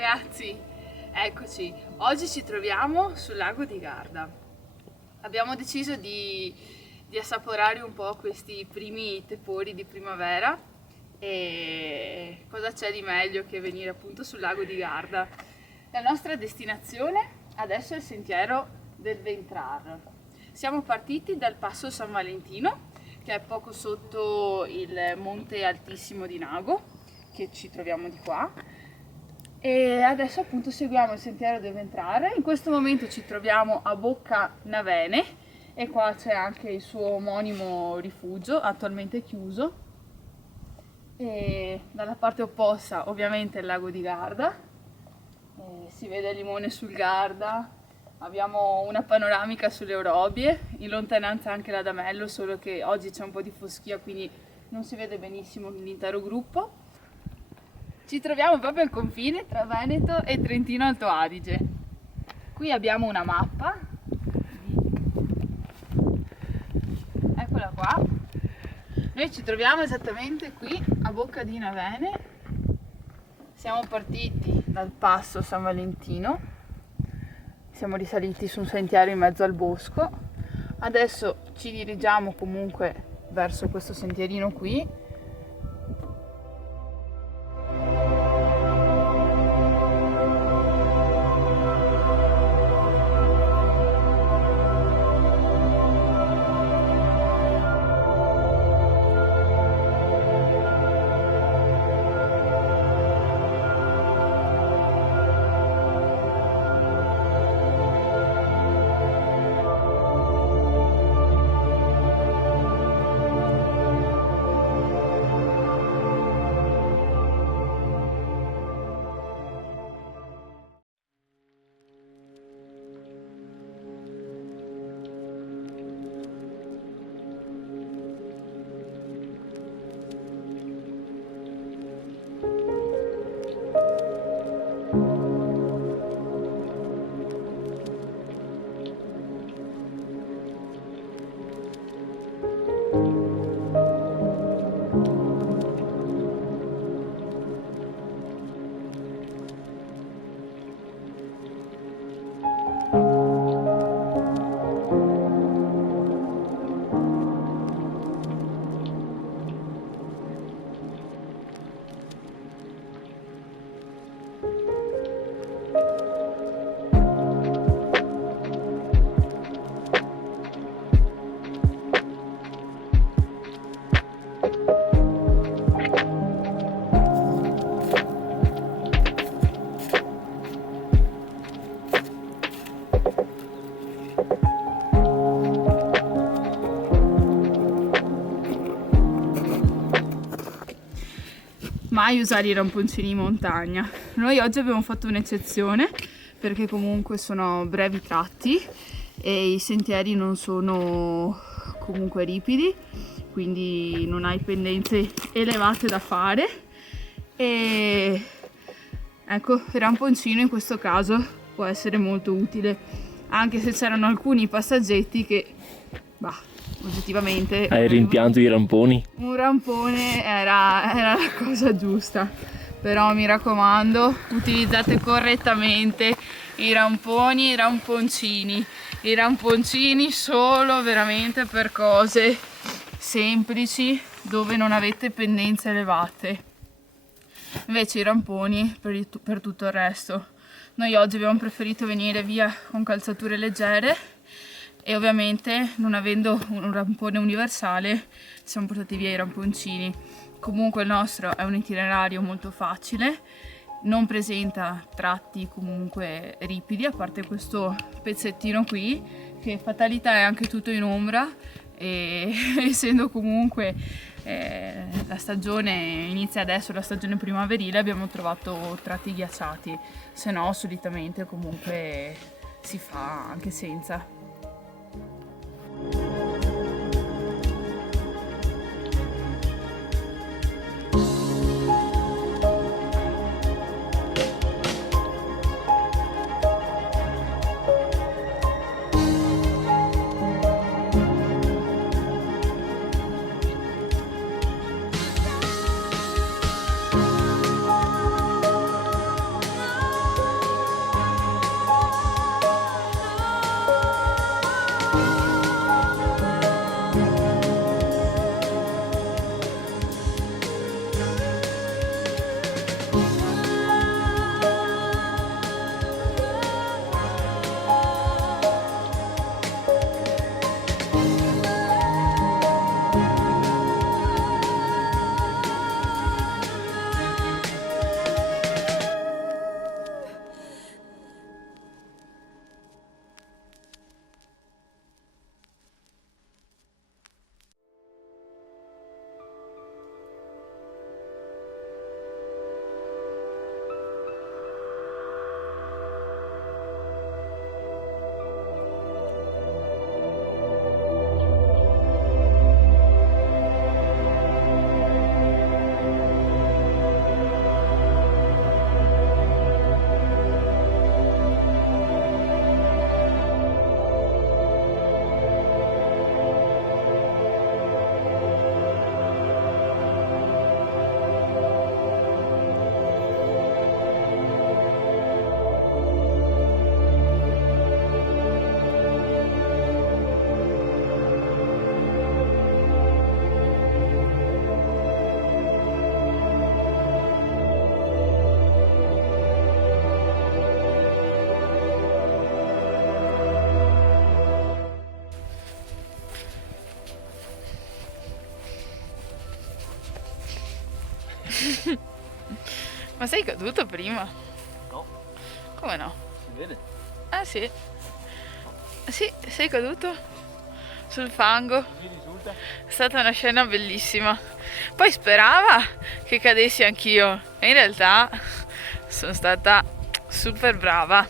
ragazzi, eccoci. Oggi ci troviamo sul lago di Garda. Abbiamo deciso di assaporare un po' questi primi tepori di primavera e cosa c'è di meglio che venire appunto sul lago di Garda. La nostra destinazione adesso è il sentiero del Ventrar. Siamo partiti dal passo San Valentino, che è poco sotto il monte altissimo di Nago, che ci troviamo di qua, e adesso appunto seguiamo il sentiero del Ventrar. In questo momento ci troviamo a Bocca Navene e qua c'è anche il suo omonimo rifugio, attualmente chiuso, e dalla parte opposta ovviamente il lago di Garda, si vede il limone sul Garda. Abbiamo una panoramica sulle Orobie, in lontananza anche l'Adamello, solo che oggi c'è un po' di foschia, quindi non si vede benissimo l'intero gruppo. Ci troviamo proprio al confine tra Veneto e Trentino Alto Adige. Qui abbiamo una mappa, eccola qua. Noi ci troviamo esattamente qui a Bocca di Navene. Siamo partiti dal passo San Valentino. Siamo risaliti su un sentiero in mezzo al bosco. Adesso ci dirigiamo comunque verso questo sentierino qui. Mai usare i ramponcini in montagna. Noi oggi abbiamo fatto un'eccezione perché comunque sono brevi tratti e i sentieri non sono comunque ripidi, quindi non hai pendenze elevate da fare, e ecco, il ramponcino in questo caso può essere molto utile, anche se c'erano alcuni passaggetti che oggettivamente hai rimpianto i ramponi? Un rampone era la cosa giusta, però mi raccomando, utilizzate correttamente i ramponi e i ramponcini solo veramente per cose semplici dove non avete pendenze elevate, invece i ramponi per tutto il resto. Noi oggi abbiamo preferito venire via con calzature leggere e ovviamente, non avendo un rampone universale, siamo portati via i ramponcini. Comunque il nostro è un itinerario molto facile, non presenta tratti comunque ripidi, a parte questo pezzettino qui, che fatalità è anche tutto in ombra, e essendo comunque la stagione inizia adesso, la stagione primaverile, abbiamo trovato tratti ghiacciati, se no solitamente comunque si fa anche senza. Ma sei caduto prima? No, Come no? si vede. Ah sì. Sì, sei caduto sul fango. Mi risulta. È stata una scena bellissima. Poi sperava che cadessi anch'io e in realtà sono stata super brava.